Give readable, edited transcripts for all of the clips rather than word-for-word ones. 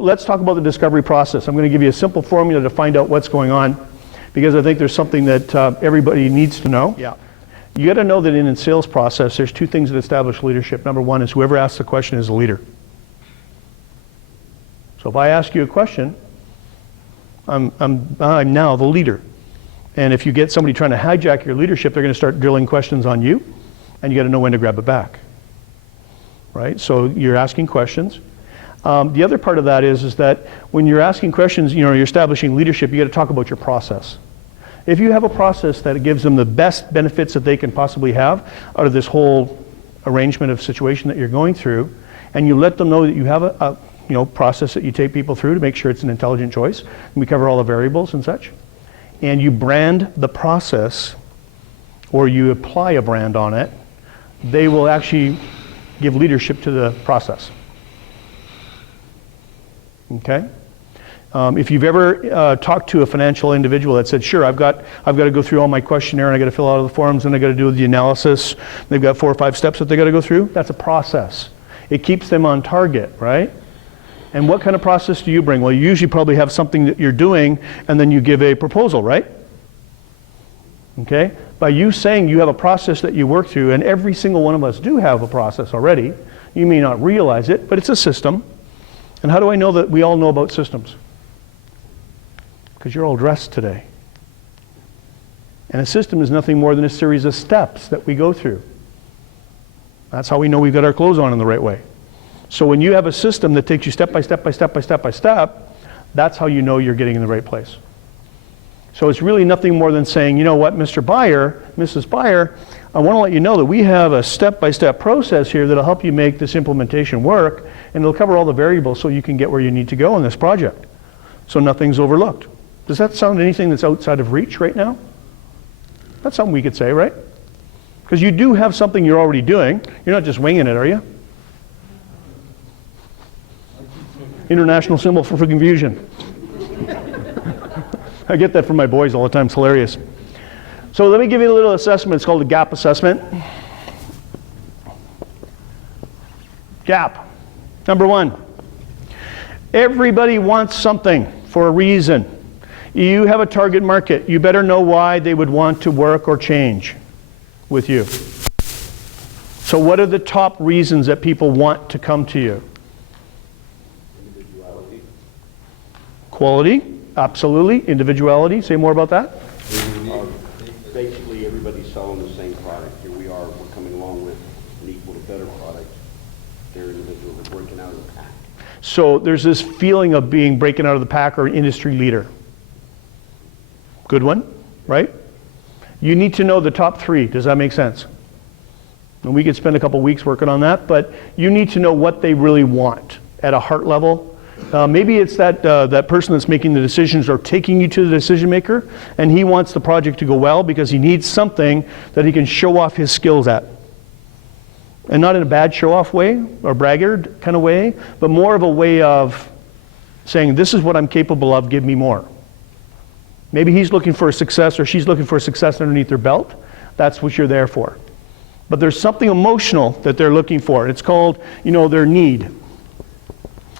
Let's talk about the discovery process. I'm going to give you a simple formula to find out what's going on, because I think there's something that everybody needs to know. Yeah. You got to know that in a sales process, there's two things that establish leadership. Number one is whoever asks the question is a leader. So if I ask you a question, I'm now the leader. And if you get somebody trying to hijack your leadership, they're going to start drilling questions on you, and you got to know when to grab it back. Right? So you're asking questions. The other part of that is that when you're asking questions, you're establishing leadership, you got to talk about your process. If you have a process that gives them the best benefits that they can possibly have out of this whole arrangement of situation that you're going through, and you let them know that you have a process that you take people through to make sure it's an intelligent choice, and we cover all the variables and such, and you brand the process, or you apply a brand on it, they will actually give leadership to the process. Okay? If you've ever talked to a financial individual that said, sure, I've got to go through all my questionnaire, and I got to fill out all the forms, and I got to do the analysis, they've got 4 or 5 steps that they got to go through, that's a process. It keeps them on target, right? And what kind of process do you bring? Well, you usually probably have something that you're doing, and then you give a proposal, right? Okay? By you saying you have a process that you work through, and every single one of us do have a process already, you may not realize it, but it's a system. And how do I know that we all know about systems? Because you're all dressed today. And a system is nothing more than a series of steps that we go through. That's how we know we've got our clothes on in the right way. So when you have a system that takes you step by step by step by step by step, that's how you know you're getting in the right place. So it's really nothing more than saying, you know what, Mr. Buyer, Mrs. Buyer, I want to let you know that we have a step-by-step process here that'll help you make this implementation work, and it'll cover all the variables so you can get where you need to go in this project. So nothing's overlooked. Does that sound anything that's outside of reach right now? That's something we could say, right? Because you do have something you're already doing. You're not just winging it, are you? International symbol for confusion. I get that from my boys all the time. It's hilarious. So let me give you a little assessment. It's called a gap assessment. Gap. Number 1. Everybody wants something for a reason. You have a target market. You better know why they would want to work or change with you. So what are the top reasons that people want to come to you? Individuality. Quality. Absolutely. Individuality. Say more about that. Basically, everybody's selling the same product. Here we are, we're coming along with an equal to better product. They're individual, they're breaking out of the pack. So there's this feeling of being breaking out of the pack or an industry leader. Good one, right? You need to know the top 3. Does that make sense? And we could spend a couple weeks working on that, but you need to know what they really want at a heart level. Maybe it's that person that's making the decisions or taking you to the decision maker, and he wants the project to go well because he needs something that he can show off his skills at. And not in a bad show-off way or braggart kind of way, but more of a way of saying, this is what I'm capable of, give me more. Maybe he's looking for a success or she's looking for a success underneath their belt. That's what you're there for. But there's something emotional that they're looking for. It's called, their need.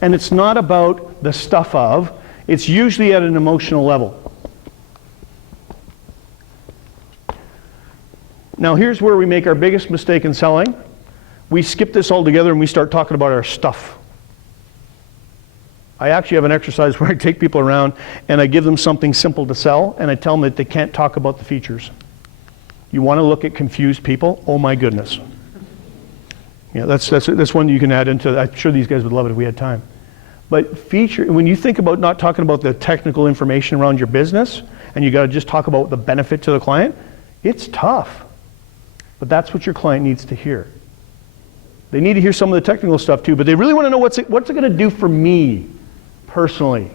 And it's not about the stuff of, it's usually at an emotional level. Now here's where we make our biggest mistake in selling. We skip this altogether and we start talking about our stuff. I actually have an exercise where I take people around and I give them something simple to sell, and I tell them that they can't talk about the features. You want to look at confused people? Oh my goodness. Yeah, that's one you can add into. I'm sure these guys would love it if we had time. But when you think about not talking about the technical information around your business, and you got to just talk about the benefit to the client, it's tough. But that's what your client needs to hear. They need to hear some of the technical stuff too, but they really want to know what's it going to do for me personally.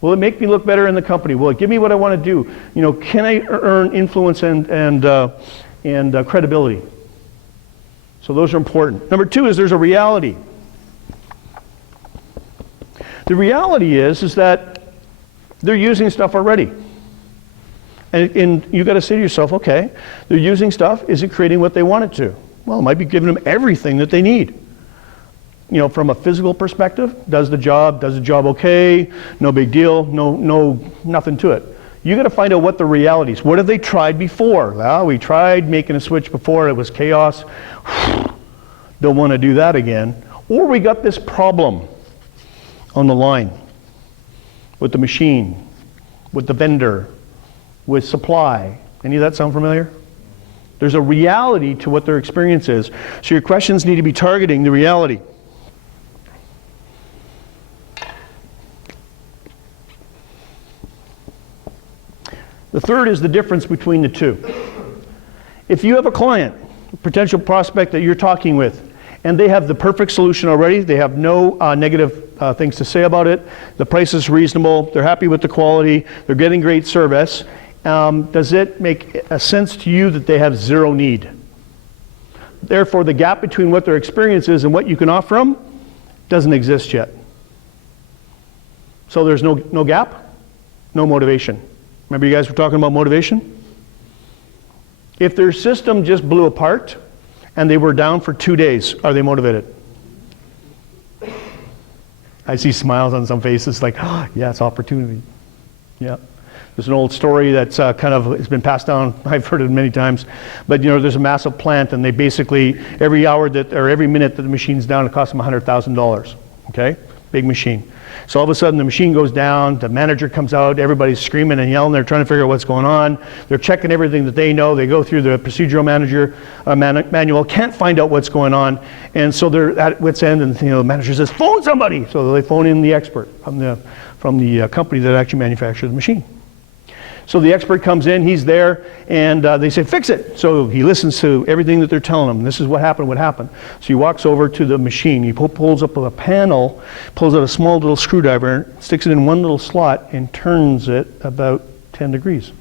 Will it make me look better in the company? Will it give me what I want to do? Can I earn influence and credibility? So those are important. Number 2 is there's a reality. The reality is that they're using stuff already. And you got to say to yourself, okay, they're using stuff. Is it creating what they want it to? Well, it might be giving them everything that they need. from a physical perspective, does the job okay, no big deal, nothing to it. You got to find out what the reality is. What have they tried before? Well, we tried making a switch before, it was chaos. Don't want to do that again. Or we got this problem on the line with the machine, with the vendor, with supply. Any of that sound familiar? There's a reality to what their experience is. So your questions need to be targeting the reality. The third is the difference between the two. If you have a client, a potential prospect that you're talking with, and they have the perfect solution already, they have no negative things to say about it, the price is reasonable, they're happy with the quality, they're getting great service, does it make a sense to you that they have zero need? Therefore, the gap between what their experience is and what you can offer them doesn't exist yet. So there's no gap, no motivation. Remember you guys were talking about motivation? If their system just blew apart and they were down for 2 days, are they motivated? I see smiles on some faces like, oh, yeah, it's opportunity. Yeah. There's an old story that's it's been passed down. I've heard it many times. But there's a massive plant and they basically, every hour or every minute that the machine's down, it costs them $100,000. Okay? Big machine. So all of a sudden the machine goes down, the manager comes out, everybody's screaming and yelling, they're trying to figure out what's going on. They're checking everything that they know. They go through the procedural manual, can't find out what's going on. And so they're at wit's end and the manager says, phone somebody. So they phone in the expert from the company that actually manufactured the machine. So the expert comes in, he's there, and they say, fix it. So he listens to everything that they're telling him. This is what happened. So he walks over to the machine. He pulls up a panel, pulls out a small little screwdriver, sticks it in one little slot, and turns it about 10 degrees.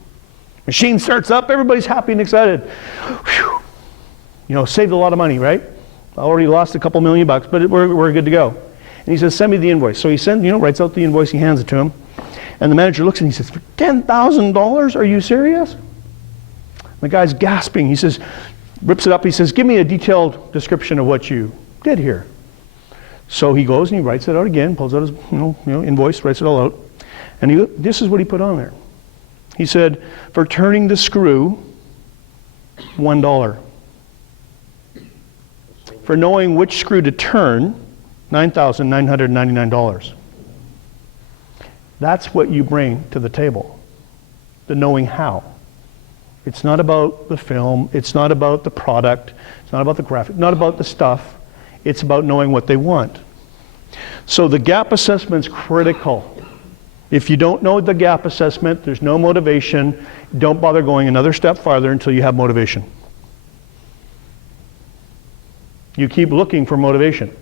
Machine starts up, everybody's happy and excited. Whew. Saved a lot of money, right? I already lost a couple $1 million, but we're good to go. And he says, send me the invoice. So he writes out the invoice, he hands it to him. And the manager looks and he says, for $10,000? Are you serious? The guy's gasping. He says, rips it up. He says, give me a detailed description of what you did here. So he goes and he writes it out again, pulls out his invoice, writes it all out. And this is what he put on there. He said, for turning the screw, $1. For knowing which screw to turn, $9,999. That's what you bring to the table, the knowing how. It's not about the film, it's not about the product, it's not about the graphic, not about the stuff, it's about knowing what they want. So the gap assessment's critical. If you don't know the gap assessment, there's no motivation, don't bother going another step farther until you have motivation. You keep looking for motivation.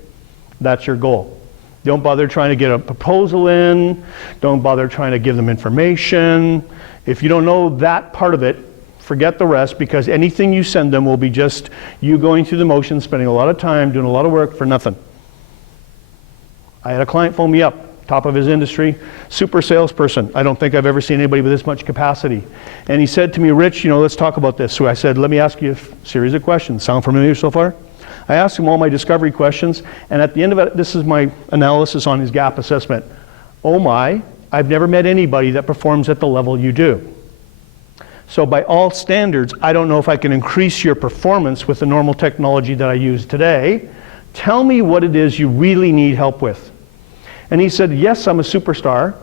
That's your goal. Don't bother trying to get a proposal in. Don't bother trying to give them information. If you don't know that part of it, forget the rest, because anything you send them will be just you going through the motions, spending a lot of time, doing a lot of work for nothing. I had a client phone me up, top of his industry, super salesperson. I don't think I've ever seen anybody with this much capacity. And he said to me, Rich, let's talk about this. So I said, let me ask you a series of questions. Sound familiar so far? I asked him all my discovery questions, and at the end of it, this is my analysis on his gap assessment. Oh my, I've never met anybody that performs at the level you do. So by all standards, I don't know if I can increase your performance with the normal technology that I use today. Tell me what it is you really need help with. And he said, yes, I'm a superstar.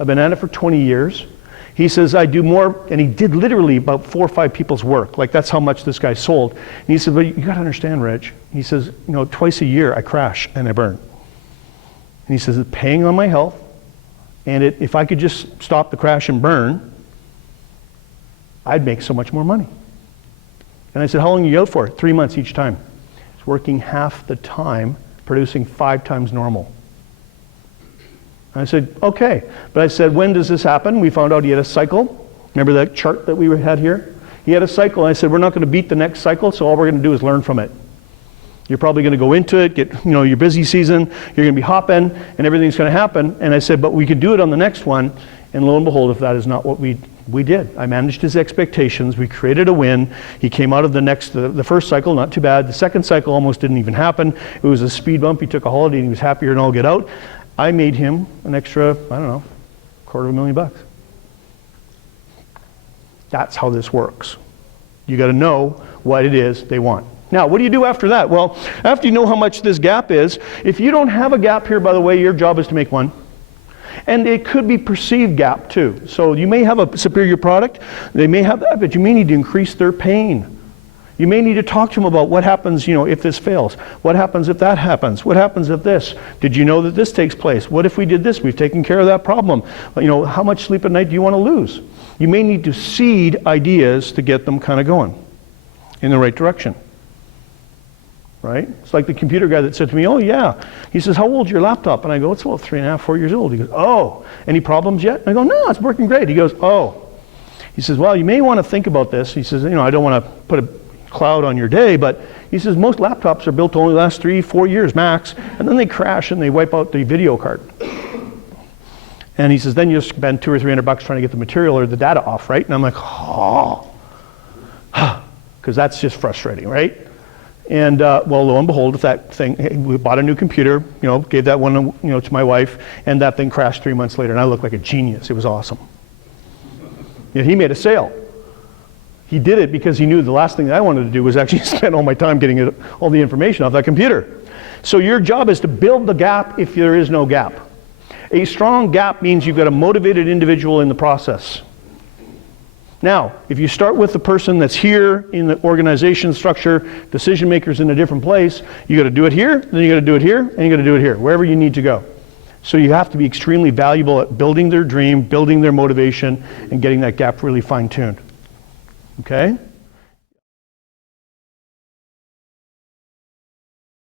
I've been at it for 20 years. He says, I do more, and he did literally about 4 or 5 people's work. Like, that's how much this guy sold. And he said, but you gotta understand, Rich. He says, twice a year I crash and I burn. And he says, it's paying on my health, and if I could just stop the crash and burn, I'd make so much more money. And I said, how long are you out for? 3 months each time. He's working half the time, producing 5 times normal. I said, okay. But I said, when does this happen? We found out he had a cycle. Remember that chart that we had here? He had a cycle. And I said, we're not going to beat the next cycle, so all we're going to do is learn from it. You're probably going to go into it, get your busy season, you're going to be hopping, and everything's going to happen. And I said, but we could do it on the next one. And lo and behold, if that is not what we We did. I managed his expectations. We created a win. He came out of the first cycle, not too bad. The second cycle almost didn't even happen. It was a speed bump. He took a holiday and he was happier than all get out. I made him an extra, I don't know, $250,000. That's how this works. You got to know what it is they want. Now, what do you do after that? Well, after you know how much this gap is, if you don't have a gap here, by the way, your job is to make one. And it could be perceived gap too. So you may have a superior product, they may have that, but you may need to increase their pain. You may need to talk to them about what happens, if this fails. What happens if that happens? What happens if this? Did you know that this takes place? What if we did this? We've taken care of that problem. How much sleep at night do you want to lose? You may need to seed ideas to get them kind of going in the right direction. Right? It's like the computer guy that said to me, oh yeah. He says, how old's your laptop? And I go, it's about 3.5, 4 years old. He goes, oh, any problems yet? And I go, no, it's working great. He goes, oh. He says, well, you may want to think about this. He says, I don't want to put a cloud on your day, but he says, most laptops are built to only last 3-4 years max, and then they crash and they wipe out the video card. And he says, then you spend $200 or $300 trying to get the material or the data off, right? And I'm like, oh, because that's just frustrating, right? And well, lo and behold, if that thing, we bought a new computer, gave that one, to my wife, and that thing crashed 3 months later, and I looked like a genius. It was awesome. He made a sale. He did it because he knew the last thing that I wanted to do was actually spend all my time getting all the information off that computer. So your job is to build the gap if there is no gap. A strong gap means you've got a motivated individual in the process. Now, if you start with the person that's here in the organization structure, decision makers in a different place, you got to do it here, then you got to do it here, and you got to do it here, wherever you need to go. So you have to be extremely valuable at building their dream, building their motivation, and getting that gap really fine-tuned. Okay?